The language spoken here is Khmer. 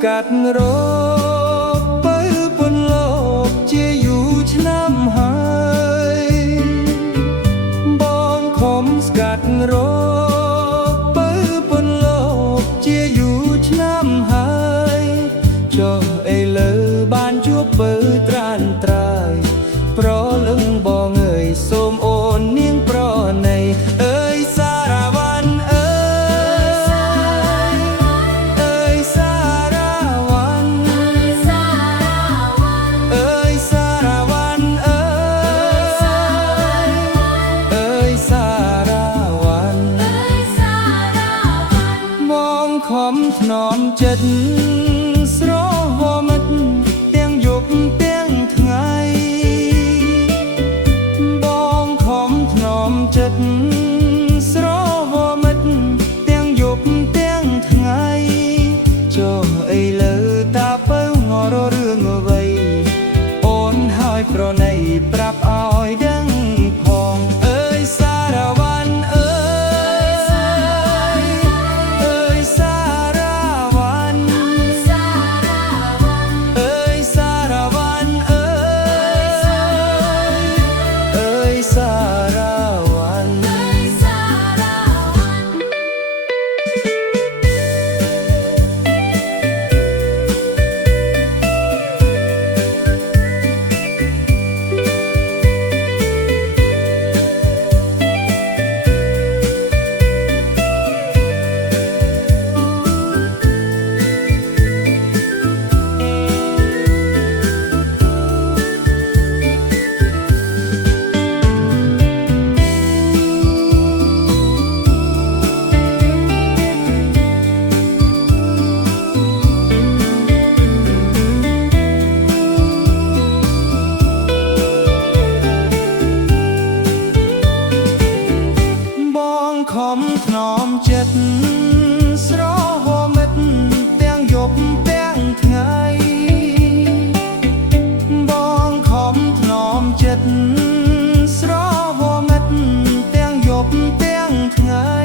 ស្កាត់រកបើពន្លកជាយូរឆ្នាំហើយបងខំស្កាត់រកបើពន្លកជាយូរឆ្នាំហើយចុះឥឡូវបានជួបបើត្រានត្រើយប្រលឹងបងអើយសូមអូននាងប្រណីអើយសារ៉ាវ៉ាន់អើយអើយសារ៉ាវ៉ាន់អើយសារ៉ាវ៉ាន់អើយអើយសារ៉ាវ៉ាន់បងខំថ្នមចិត្តស្រហមិត្តទាំងយប់ទាំងថ្ងៃបងខំថ្នមចិត្តស្រហមិត្តទាំងយប់ទាំងថ្ងៃចុះឥឡូវតាបើងររឿងអ្វីអូនហើយប្រណីប្រាប់ឲ្យដឹងផងអើយសារ៉ាវ៉ាន់អើយអើយសារ៉ាវ៉ាន់អើយសារ៉ាវ៉ាន់អើយអើយសារ៉ាវ៉ាន់ខំថ្នមចិត្តស្រហមិត្តទាំងយប់ទាំងថ្ងៃបងខំថ្នមចិត្តស្រហមិត្តទាំងយប់ទាំងថ្ងៃ